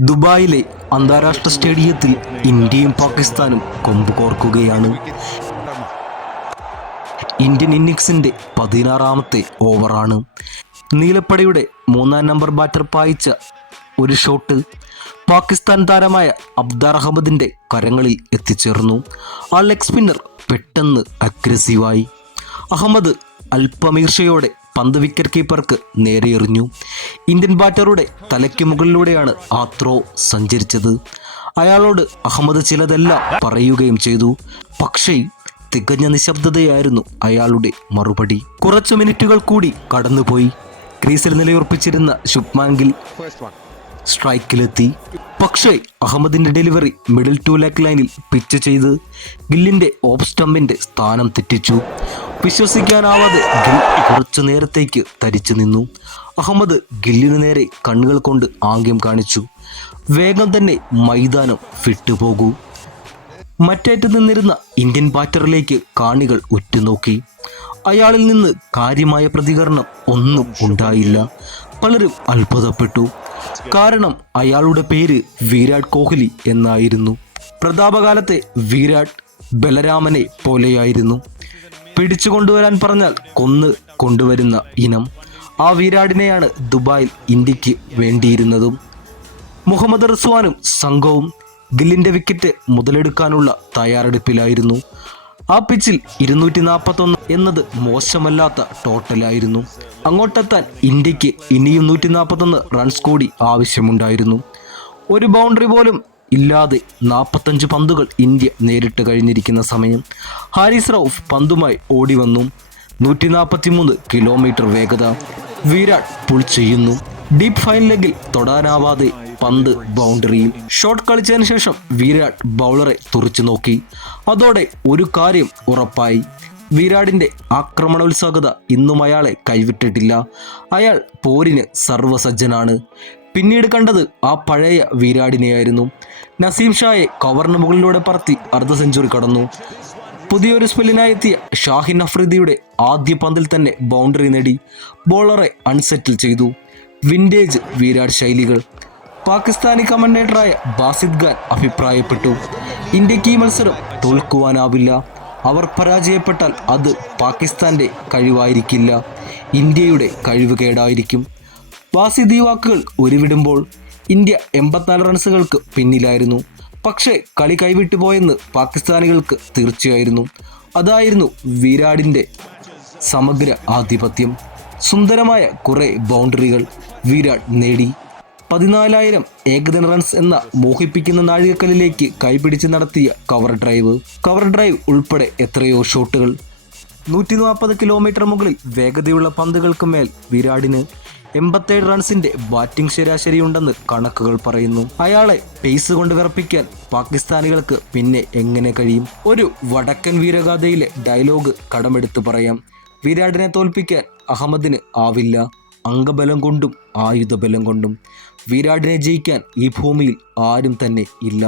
ദുബായിലെ അന്താരാഷ്ട്ര സ്റ്റേഡിയത്തിൽ ഇന്ത്യയും പാകിസ്ഥാനും കൊമ്പ് കോർക്കുകയാണ്. ഇന്ത്യൻ ഇന്നിങ്സിന്റെ പതിനാറാമത്തെ ഓവറാണ്. നീലപ്പടയുടെ മൂന്നാം നമ്പർ ബാറ്റർ പായിച്ച ഒരു ഷോട്ട് പാകിസ്ഥാൻ താരമായ അബ്ദാർ അഹമ്മദിന്റെ കരങ്ങളിൽ എത്തിച്ചേർന്നു. ആ ലെഗ് സ്പിന്നർ പെട്ടെന്ന് അഗ്രസീവായി. അഹമ്മദ് അല്പമീർഷയോടെ പന്ത് വിക്കറ്റ് കീപ്പർക്ക് നേരെ എറിഞ്ഞു ഇന്ത്യൻ ബാറ്ററുടെ തലയ്ക്ക് മുകളിലൂടെയാണ് ആ ത്രോ സഞ്ചരിച്ചത്. അയാളോട് അഹമ്മദ് ചിലതെല്ലാം പറയുകയും ചെയ്തു. പക്ഷേ തികഞ്ഞ നിശബ്ദതയായിരുന്നു അയാളുടെ മറുപടി. കുറച്ചു മിനിറ്റുകൾ കൂടി കടന്നുപോയി. ക്രീസിൽ നിലയുറപ്പിച്ചിരുന്ന ശുഭ്മാൻ ഗിൽ സ്ട്രൈക്കിലെത്തി. പക്ഷേ അഹമ്മദിന്റെ ഡെലിവറി മിഡിൽ ടു ലാക്ക് ലൈനിൽ പിച്ച് ചെയ്ത് ഗില്ലിന്റെ ഓഫ് സ്റ്റമ്പിന്റെ സ്ഥാനം തെറ്റിച്ചു. വിശ്വസിക്കാനാവാതെ ഗിൽ കുറച്ചു നേരത്തേക്ക് തരിച്ചു നിന്നു. അഹമ്മദ് ഗില്ലിന് നേരെ കണ്ണുകൾ കൊണ്ട് ആംഗ്യം കാണിച്ചു. വേഗം തന്നെ മൈതാനം വിട്ടുപോകൂ മറ്റേറ്റ് നിന്നിരുന്ന ഇന്ത്യൻ ബാറ്ററിലേക്ക് കാണികൾ ഉറ്റുനോക്കി. അയാളിൽ നിന്ന് കാര്യമായ പ്രതികരണം ഒന്നും ഉണ്ടായില്ല. പലരും അത്ഭുതപ്പെട്ടു. കാരണം അയാളുടെ പേര് വിരാട് കോഹ്ലി എന്നായിരുന്നു. പ്രതാപകാലത്തെ വിരാട് ബലരാമനെ പോലെയായിരുന്നു. പിടിച്ചു കൊണ്ടുവരാൻ പറഞ്ഞാൽ കൊന്ന് കൊണ്ടുവരുന്ന ഇനം ആ വിരാടിനെയാണ് ദുബായിൽ ഇന്ത്യയ്ക്ക് വേണ്ടിയിരുന്നതും. മുഹമ്മദ് റസ്വാനും സംഘവും ഗില്ലിന്റെ വിക്കറ്റ് മുതലെടുക്കാനുള്ള തയ്യാറെടുപ്പിലായിരുന്നു. ആ പിച്ചിൽ ഇരുന്നൂറ്റി നാൽപ്പത്തൊന്ന് എന്നത് മോശമല്ലാത്ത ടോട്ടലായിരുന്നു. അങ്ങോട്ടെത്താൻ ഇന്ത്യയ്ക്ക് ഇനിയും നൂറ്റി നാൽപ്പത്തൊന്ന് റൺസ് കൂടി ആവശ്യമുണ്ടായിരുന്നു. ഒരു ബൗണ്ടറി പോലും ഇല്ലാതെ നാൽപ്പത്തഞ്ച് പന്തുകൾ ഇന്ത്യ നേരിട്ട് കഴിഞ്ഞിരിക്കുന്ന സമയം. ഹാരിസ് റൌഫ് പന്തുമായി ഓടി വന്നു നൂറ്റി നാൽപ്പത്തി മൂന്ന് കിലോമീറ്റർ വേഗത. വിരാട് പുൾ ചെയ്യുന്നു. ഡീപ് ഫൈൻ ലെഗിൽ തൊടാനാവാതെ പന്ത് ബൗണ്ടറിയിൽ. ഷോട്ട് കളിച്ചതിന് ശേഷം വിരാട് ബൗളറെ തുറച്ചു നോക്കി. അതോടെ ഒരു കാര്യം ഉറപ്പായി. വിരാടിന്റെ ആക്രമണോത്സുകത ഇന്നും അയാളെ കൈവിട്ടിട്ടില്ല. അയാൾ പോരിന് സർവസജ്ജനാണ് പിന്നീട് കണ്ടത് ആ പഴയ വിരാടിനെയായിരുന്നു. നസീം ഷായെ കവറിന് മുകളിലൂടെ പറത്തി അർദ്ധ സെഞ്ചുറി കടന്നു. പുതിയൊരു സ്പെല്ലിനായി എത്തിയ ഷാഹിൻ അഫ്രീദിയുടെ ആദ്യ പന്തിൽ തന്നെ ബൗണ്ടറി നേടി. ബോളറെ അൺസെറ്റിൽ ചെയ്തു. വിന്റേജ് വിരാട് ശൈലികൾ. പാകിസ്ഥാനി കമന്റേറ്ററായ ബാസിദ് ഖാൻ അഭിപ്രായപ്പെട്ടു. ഇന്ത്യയ്ക്ക് ഈ മത്സരം തോൽക്കുവാനാവില്ല. അവർ പരാജയപ്പെട്ടാൽ അത് പാകിസ്ഥാന്റെ കഴിവായിരിക്കില്ല. ഇന്ത്യയുടെ കഴിവുകേടായിരിക്കും ബാസിദ് ഈ വാക്കുകൾ ഉരുവിടുമ്പോൾ ഇന്ത്യ എൺപത്തിനാല് റൺസുകൾക്ക് പിന്നിലായിരുന്നു. പക്ഷേ കളി കൈവിട്ടു പോയെന്ന് പാകിസ്ഥാനികൾക്ക് തീർച്ചയായിരുന്നു. അതായിരുന്നു വിരാടിന്റെ സമഗ്ര ആധിപത്യം. സുന്ദരമായ കുറേ ബൗണ്ടറികൾ വിരാട് നേടി. പതിനാലായിരം ഏകദിന റൺസ് എന്ന മോഹിപ്പിക്കുന്ന നാഴികക്കല്ലിലേക്ക് കൈപിടിച്ച് നടത്തിയ കവർ ഡ്രൈവ്. കവർ ഡ്രൈവ് ഉൾപ്പെടെ എത്രയോ ഷോട്ടുകൾ. നൂറ്റി നാൽപ്പത് കിലോമീറ്റർ മുകളിൽ വേഗതയുള്ള പന്തുകൾക്ക് മേൽ വിരാടിന് എൺപത്തേഴ് റൺസിന്റെ ബാറ്റിംഗ് ശരാശരി ഉണ്ടെന്ന് കണക്കുകൾ പറയുന്നു. അയാളെ പേസ് കൊണ്ട് വിറപ്പിക്കാൻ പാകിസ്ഥാനികൾക്ക് പിന്നെ എങ്ങനെ കഴിയും? ഒരു വടക്കൻ വീരഗാഥയിലെ ഡയലോഗ് കടമെടുത്ത് പറയാം. വിരാടിനെ തോൽപ്പിക്കാൻ അഹമ്മദിന് ആവില്ല. അംഗബലം കൊണ്ടും ആയുധബലം കൊണ്ടും വിരാടിനെ ജയിക്കാൻ ഈ ഭൂമിയിൽ ആരും തന്നെ ഇല്ല.